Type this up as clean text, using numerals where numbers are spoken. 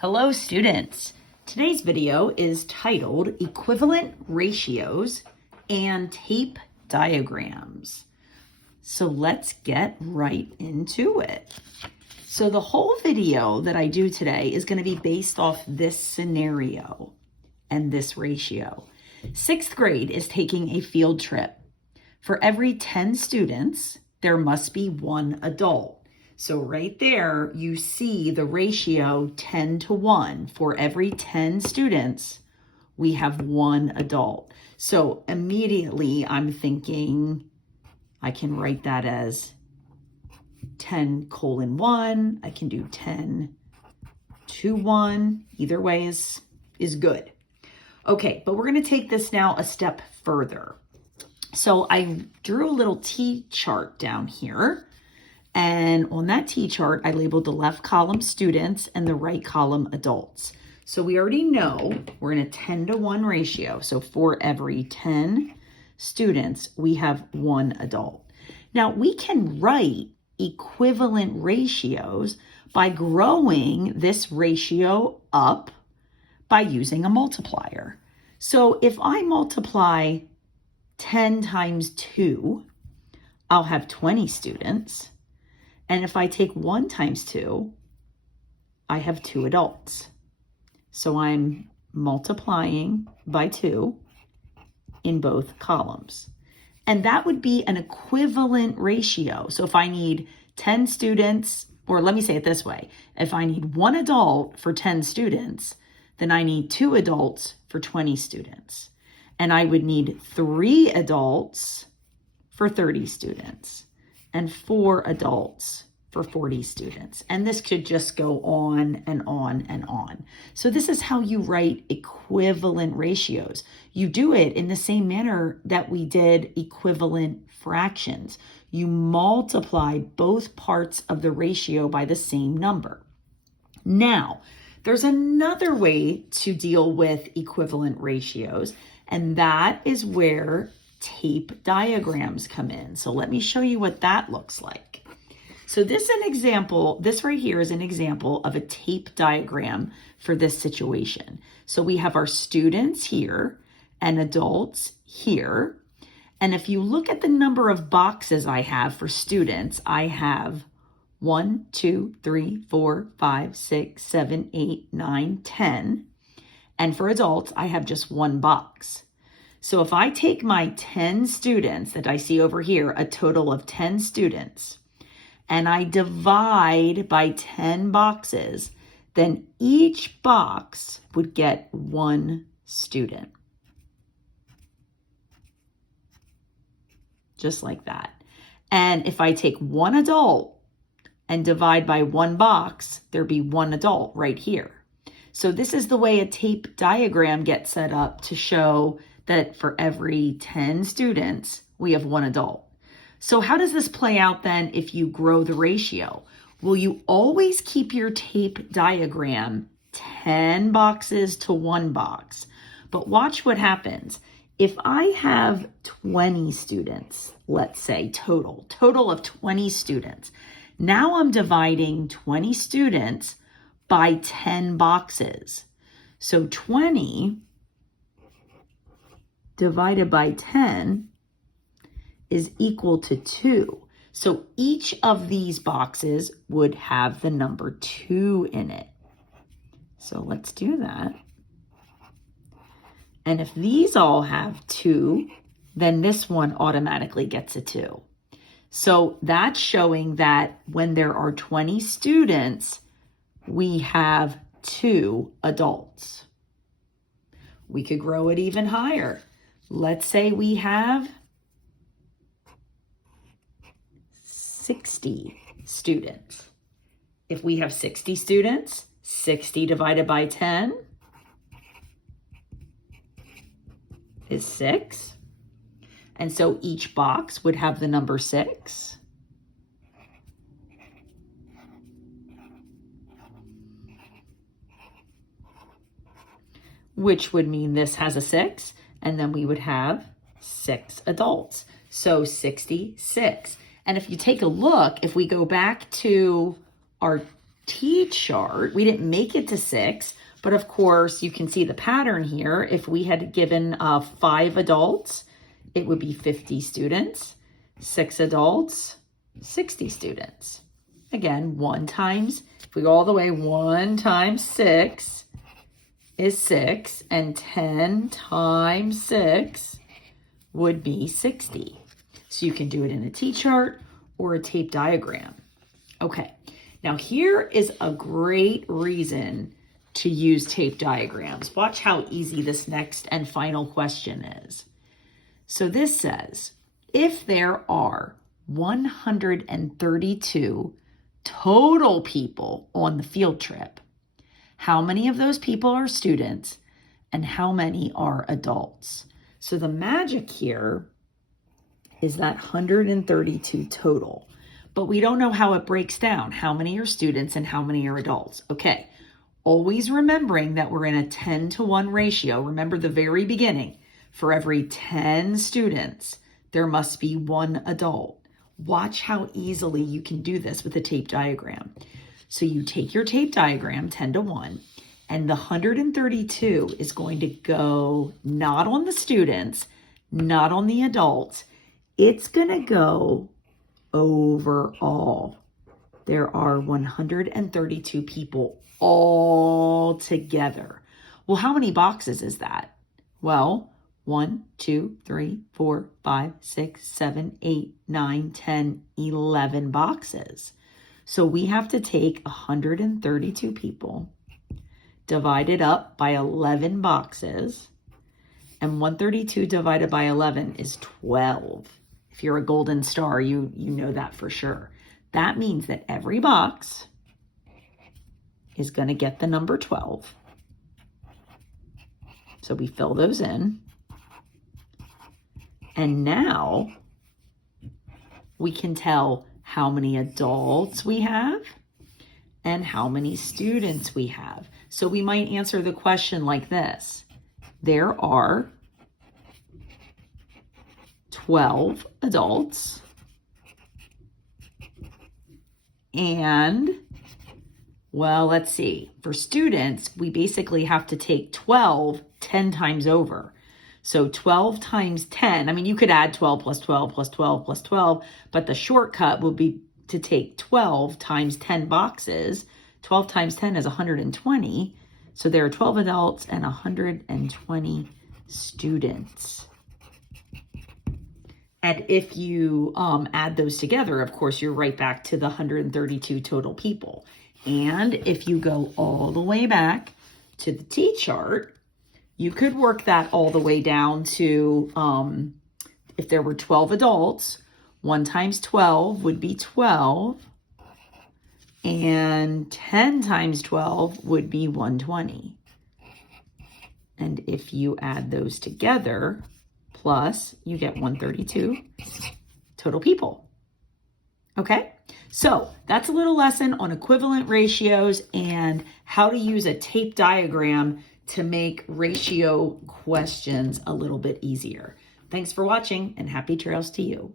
Hello students. Today's video is titled Equivalent Ratios and Tape Diagrams. So let's get right into it. So the whole video that I do today is going to be based off this scenario and this ratio. 6th grade is taking a field trip. For every 10 students, there must be one adult. So right there, you see the ratio 10 to 1. For every 10 students, we have one adult. So immediately I'm thinking I can write that as 10:1. I can do 10 to 1. Either way is good. Okay, but we're going to take this now a step further. So I drew a little T-chart down here. And on that T-chart, I labeled the left column students and the right column adults. So we already know we're in a 10 to 1 ratio. So for every 10 students, we have one adult. Now we can write equivalent ratios by growing this ratio up by using a multiplier. So if I multiply 10 times 2, I'll have 20 students. And if I take 1 times 2, I have 2 adults. So I'm multiplying by 2 in both columns. And that would be an equivalent ratio. So if I need 10 students, or let me say it this way, if I need 1 adult for 10 students, then I need 2 adults for 20 students. And I would need 3 adults for 30 students. And 4 adults for 40 students. And this could just go on and on and on. So this is how you write equivalent ratios. You do it in the same manner that we did equivalent fractions. You multiply both parts of the ratio by the same number. Now, there's another way to deal with equivalent ratios, and that is where tape diagrams come in. So let me show you what that looks like. So this right here is an example of a tape diagram for this situation. So we have our students here and adults here. And if you look at the number of boxes I have for students, I have 1, 2, 3, 4, 5, 6, 7, 8, 9, 10. And for adults, I have just 1 box. So if I take my 10 students that I see over here, a total of 10 students, and I divide by 10 boxes, then each box would get 1 student. Just like that. And if I take 1 adult and divide by 1 box, there'd be 1 adult right here. So this is the way a tape diagram gets set up to show that for every 10 students, we have 1 adult. So how does this play out then if you grow the ratio? Will you always keep your tape diagram 10 boxes to 1 box? But watch what happens. If I have 20 students, let's say total of 20 students, now I'm dividing 20 students by 10 boxes. So 20 divided by 10 is equal to 2. So each of these boxes would have the number 2 in it. So let's do that. And if these all have 2, then this one automatically gets a 2. So that's showing that when there are 20 students, we have 2 adults. We could grow it even higher. Let's say we have 60 students. If we have 60 students, 60 divided by 10 is 6. And so each box would have the number 6. Which would mean this has a 6. And then we would have 6 adults. So 66. And if you take a look, if we go back to our T-chart, we didn't make it to 6, but of course you can see the pattern here. If we had given 5 adults, it would be 50 students, 6 adults, 60 students. Again, 1 times, if we go all the way, 1 times 6 is 6, and 10 times 6 would be 60. So you can do it in a T-chart or a tape diagram. Okay, now here is a great reason to use tape diagrams. Watch how easy this next and final question is. So this says, if there are 132 total people on the field trip, how many of those people are students and how many are adults? So the magic here is that 132 total, but we don't know how it breaks down. How many are students and how many are adults? Okay, always remembering that we're in a 10-to-1 ratio. Remember the very beginning, for every 10 students, there must be 1 adult. Watch how easily you can do this with a tape diagram. So you take your tape diagram, 10-to-1, and the 132 is going to go not on the students, not on the adults. It's going to go overall. There are 132 people all together. Well, how many boxes is that? Well, 1, 2, 3, 4, 5, 6, 7, 8, 9, 10, 11 boxes. So we have to take 132 people, divide it up by 11 boxes, and 132 divided by 11 is 12. If you're a golden star, you know that for sure. That means that every box is going to get the number 12. So we fill those in. And now we can tell how many adults we have and how many students we have. So we might answer the question like this. There are 12 adults and, well, let's see. For students, we basically have to take 12 10 times over. So 12 times 10, I mean, you could add 12 plus 12 plus 12 plus 12, but the shortcut would be to take 12 times 10 boxes. 12 times 10 is 120. So there are 12 adults and 120 students. And if you add those together, of course, you're right back to the 132 total people. And if you go all the way back to the T-chart, you could work that all the way down to, if there were 12 adults, 1 times 12 would be 12. And 10 times 12 would be 120. And if you add those together, plus you get 132 total people. Okay? So that's a little lesson on equivalent ratios and how to use a tape diagram to make ratio questions a little bit easier. Thanks for watching and happy trails to you.